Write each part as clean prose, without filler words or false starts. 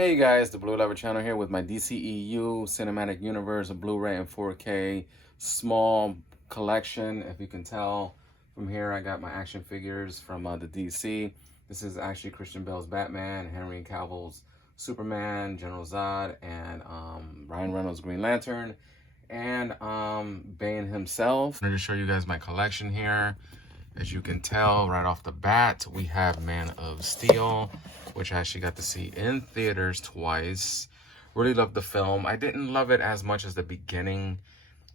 Hey guys, the Blue Lover channel here with my DCEU Cinematic Universe Blu-ray and 4K small collection. If you can tell from here, I got my action figures from the DC. This is actually Christian Bale's Batman, Henry Cavill's Superman, General Zod, and Ryan Reynolds' Green Lantern, and Bane himself. I'm going to show you guys my collection here. As you can tell right off the bat, we have Man of Steel, which I actually got to see in theaters twice. Really loved the film. I didn't love it as much as the beginning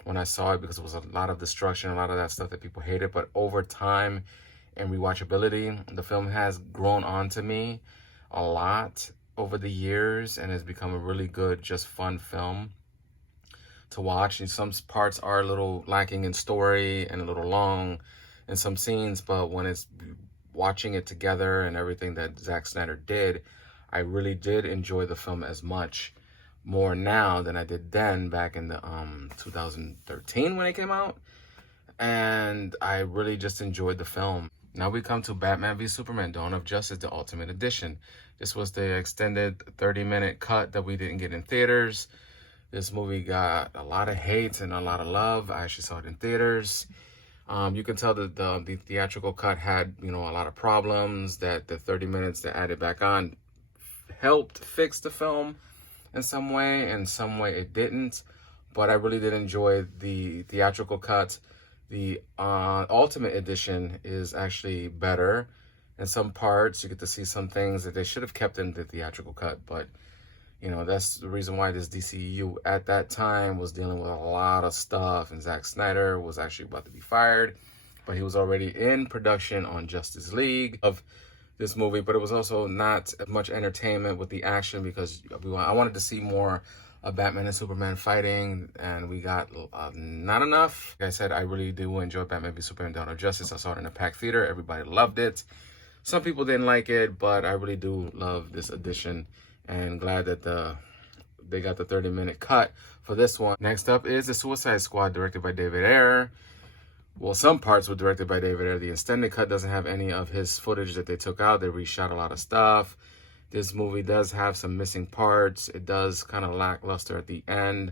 when I saw it because it was a lot of destruction, a lot of that stuff that people hated. But over time and rewatchability, the film has grown on to me a lot over the years and has become a really good, just fun film to watch. And some parts are a little lacking in story and a little long in some scenes, but when it's watching it together and everything that Zack Snyder did, I really did enjoy the film as much more now than I did then back in the 2013 when it came out. And I really just enjoyed the film. Now we come to Batman v Superman Dawn of Justice, the Ultimate Edition. This was the extended 30-minute cut that we didn't get in theaters. This movie got a lot of hate and a lot of love. I actually saw it in theaters. You can tell that the theatrical cut had, a lot of problems, that the 30 minutes that added back on helped fix the film in some way. In some way it didn't, but I really did enjoy the theatrical cut. The Ultimate Edition is actually better. In some parts, you get to see some things that they should have kept in the theatrical cut, but that's the reason why this DCEU at that time was dealing with a lot of stuff, and Zack Snyder was actually about to be fired, but he was already in production on Justice League of this movie. But it was also not as much entertainment with the action because I wanted to see more of Batman and Superman fighting, and we got not enough. Like I said, I really do enjoy Batman v Superman Dawn of Justice. I saw it in a packed theater. Everybody loved it. Some people didn't like it, but I really do love this edition. And glad that they got the 30-minute cut for this one. Next up is The Suicide Squad, directed by David Ayer. Well, some parts were directed by David Ayer. The extended cut doesn't have any of his footage that they took out. They reshot a lot of stuff. This movie does have some missing parts. It does kind of lackluster at the end.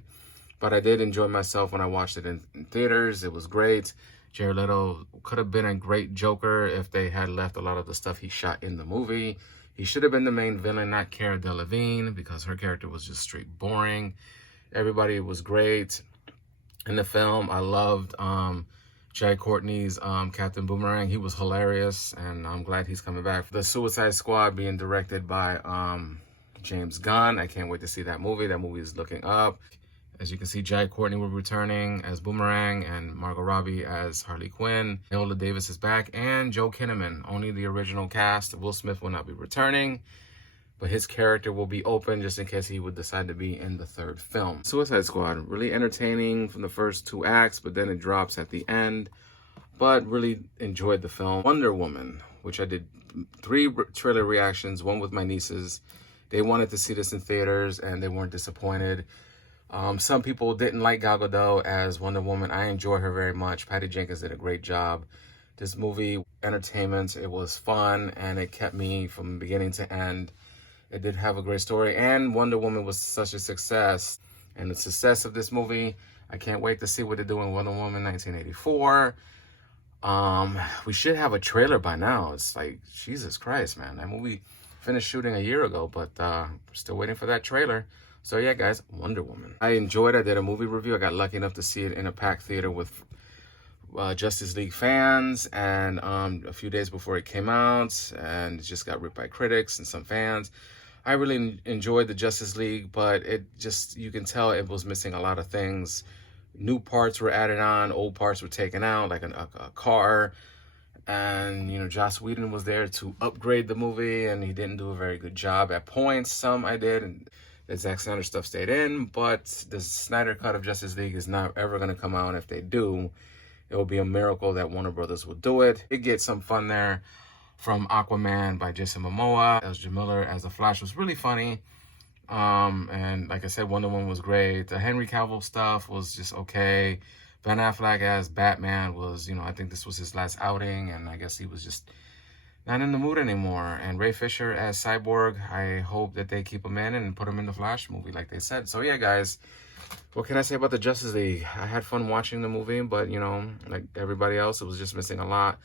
But I did enjoy myself when I watched it in theaters. It was great. Jared Leto could have been a great Joker if they had left a lot of the stuff he shot in the movie. He should have been the main villain, not Cara Delevingne, because her character was just straight boring. Everybody was great in the film. I loved Jai Courtney's Captain Boomerang. He was hilarious, and I'm glad he's coming back. The Suicide Squad being directed by James Gunn. I can't wait to see that movie. That movie is looking up. As you can see, Jai Courtney will be returning as Boomerang and Margot Robbie as Harley Quinn. Viola Davis is back, and Joe Kinnaman. Only the original cast. Will Smith will not be returning, but his character will be open just in case he would decide to be in the third film. Suicide Squad, really entertaining from the first two acts, but then it drops at the end. But really enjoyed the film. Wonder Woman, which I did 3 trailer reactions, one with my nieces. They wanted to see this in theaters, and they weren't disappointed. Some people didn't like Gal Gadot as Wonder Woman. I enjoy her very much. Patty Jenkins did a great job. This movie, entertainment, it was fun, and it kept me from beginning to end. It did have a great story, and Wonder Woman was such a success. And the success of this movie, I can't wait to see what they do in Wonder Woman 1984. We should have a trailer by now. It's like, Jesus Christ, man. That movie finished shooting a year ago, but we're still waiting for that trailer. So yeah, guys, Wonder Woman. I enjoyed it. I did a movie review. I got lucky enough to see it in a packed theater with Justice League fans, and a few days before it came out, and it just got ripped by critics and some fans. I really enjoyed the Justice League, but it just, you can tell it was missing a lot of things. New parts were added on, old parts were taken out, like a car. And, Joss Whedon was there to upgrade the movie, and he didn't do a very good job at points. Some I did, and the Zack Snyder stuff stayed in, but the Snyder cut of Justice League is not ever going to come out. If they do, it will be a miracle that Warner Brothers will do it. It gets some fun there from Aquaman by Jason Momoa. Ezra Miller as the Flash was really funny. And like I said, Wonder Woman was great. The Henry Cavill stuff was just okay. Ben Affleck as Batman was, I think this was his last outing, and I guess he was just not in the mood anymore. And Ray Fisher as Cyborg, I hope that they keep him in and put him in the Flash movie like they said. So yeah, guys, what can I say about the Justice League? I had fun watching the movie, but you know, like everybody else, it was just missing a lot.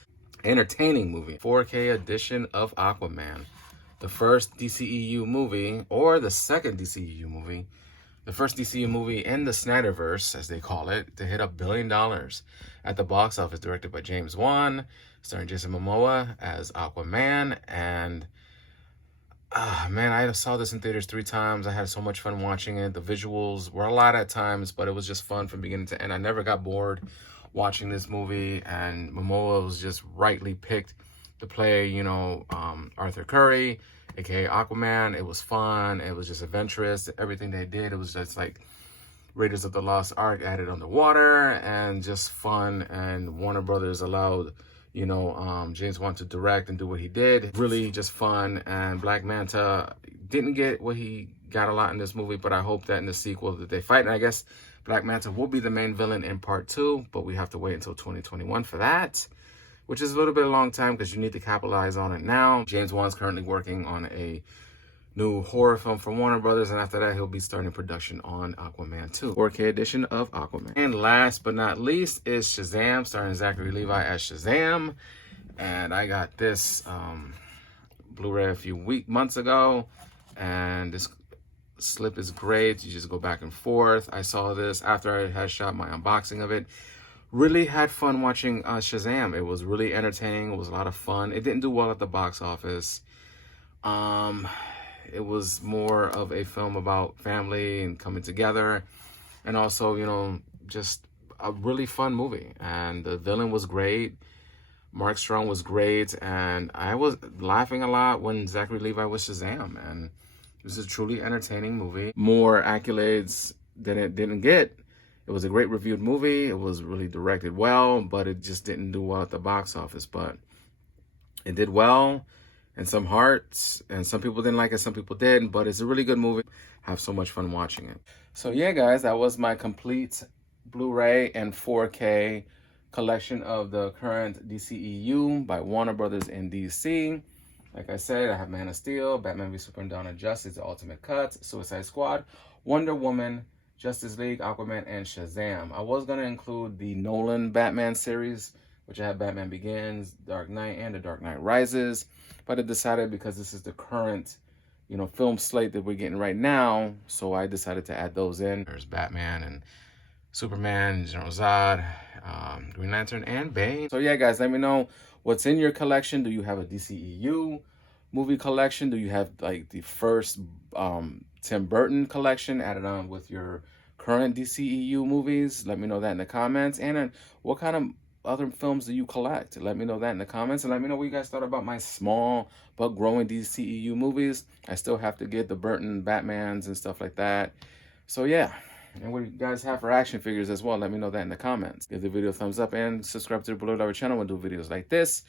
Entertaining movie. 4K edition of Aquaman. The first DCEU movie, or the second DCEU movie. The first DCEU movie in the Snyderverse, as they call it, to hit $1 billion at the box office, directed by James Wan, starring Jason Momoa as Aquaman. And man, I saw this in theaters 3 times. I had so much fun watching it. The visuals were a lot at times, but it was just fun from beginning to end. I never got bored watching this movie, and Momoa was just rightly picked to play, you know, Arthur Curry, aka Aquaman. It was fun. It was just adventurous. Everything they did, it was just like Raiders of the Lost Ark added underwater, and just fun. And Warner Brothers allowed, you know, James Wan to direct and do what he did. Really just fun. And Black Manta didn't get what he got a lot in this movie, but I hope that in the sequel that they fight. And I guess Black Manta will be the main villain in part 2, but we have to wait until 2021 for that, which is a little bit of a long time because you need to capitalize on it now. James Wan's currently working on a new horror film for Warner Brothers, and after that, he'll be starting production on Aquaman 2, 4K edition of Aquaman. And last but not least is Shazam, starring Zachary Levi as Shazam. And I got this Blu-ray a few months ago, and this slip is great. You just go back and forth. I saw this after I had shot my unboxing of it. Really had fun watching Shazam. It was really entertaining. It was a lot of fun. It didn't do well at the box office. It was more of a film about family and coming together, and also, you know, just a really fun movie. And the villain was great. Mark Strong was great, and I was laughing a lot when Zachary Levi was Shazam. And it was a truly entertaining movie. More accolades than it didn't get. It was a great reviewed movie. It was really directed well, but it just didn't do well at the box office. But it did well in some hearts, and some people didn't like it, some people did, but it's a really good movie. Have so much fun watching it. So yeah, guys, that was my complete Blu-ray and 4K collection of the current DCEU by Warner Brothers in DC. Like I said, I have Man of Steel, Batman v Superman: Dawn of Justice, The Ultimate Cut, Suicide Squad, Wonder Woman, Justice League, Aquaman, and Shazam. I was going to include the Nolan Batman series, which I have Batman Begins, Dark Knight, and The Dark Knight Rises. But I decided, because this is the current, you know, film slate that we're getting right now, so I decided to add those in. There's Batman and Superman, General Zod, Green Lantern, and Bane. So yeah, guys, let me know what's in your collection. Do you have a DCEU movie collection? Do you have like the first Tim Burton collection added on with your current DCEU movies? Let me know that in the comments. And what kind of other films do you collect? Let me know that in the comments, and let me know what you guys thought about my small but growing DCEU movies. I still have to get the Burton Batmans and stuff like that. So yeah, and what you guys have for action figures as well, let me know that in the comments. Give the video a thumbs up and subscribe to the BlurayCollection channel. We'll do videos like this,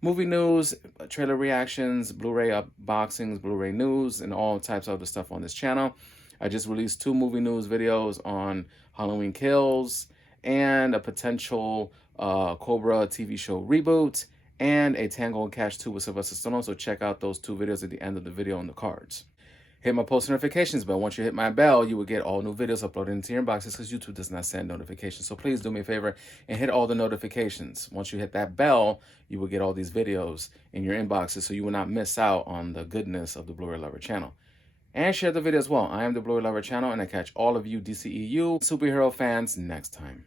movie news, trailer reactions, Blu-ray unboxings, Blu-ray news, and all types of other stuff on this channel. I just released 2 movie news videos on Halloween Kills and a potential Cobra TV show reboot, and a Tango and Cash 2 with Sylvester Stallone. So check out those 2 videos at the end of the video on the cards. Hit my post notifications bell. Once you hit my bell, you will get all new videos uploaded into your inboxes, because YouTube does not send notifications. So please do me a favor and hit all the notifications. Once you hit that bell, you will get all these videos in your inboxes, so you will not miss out on the goodness of the Blu-ray Lover channel. And share the video as well. I am the Blu-ray Lover channel, and I catch all of you DCEU superhero fans next time.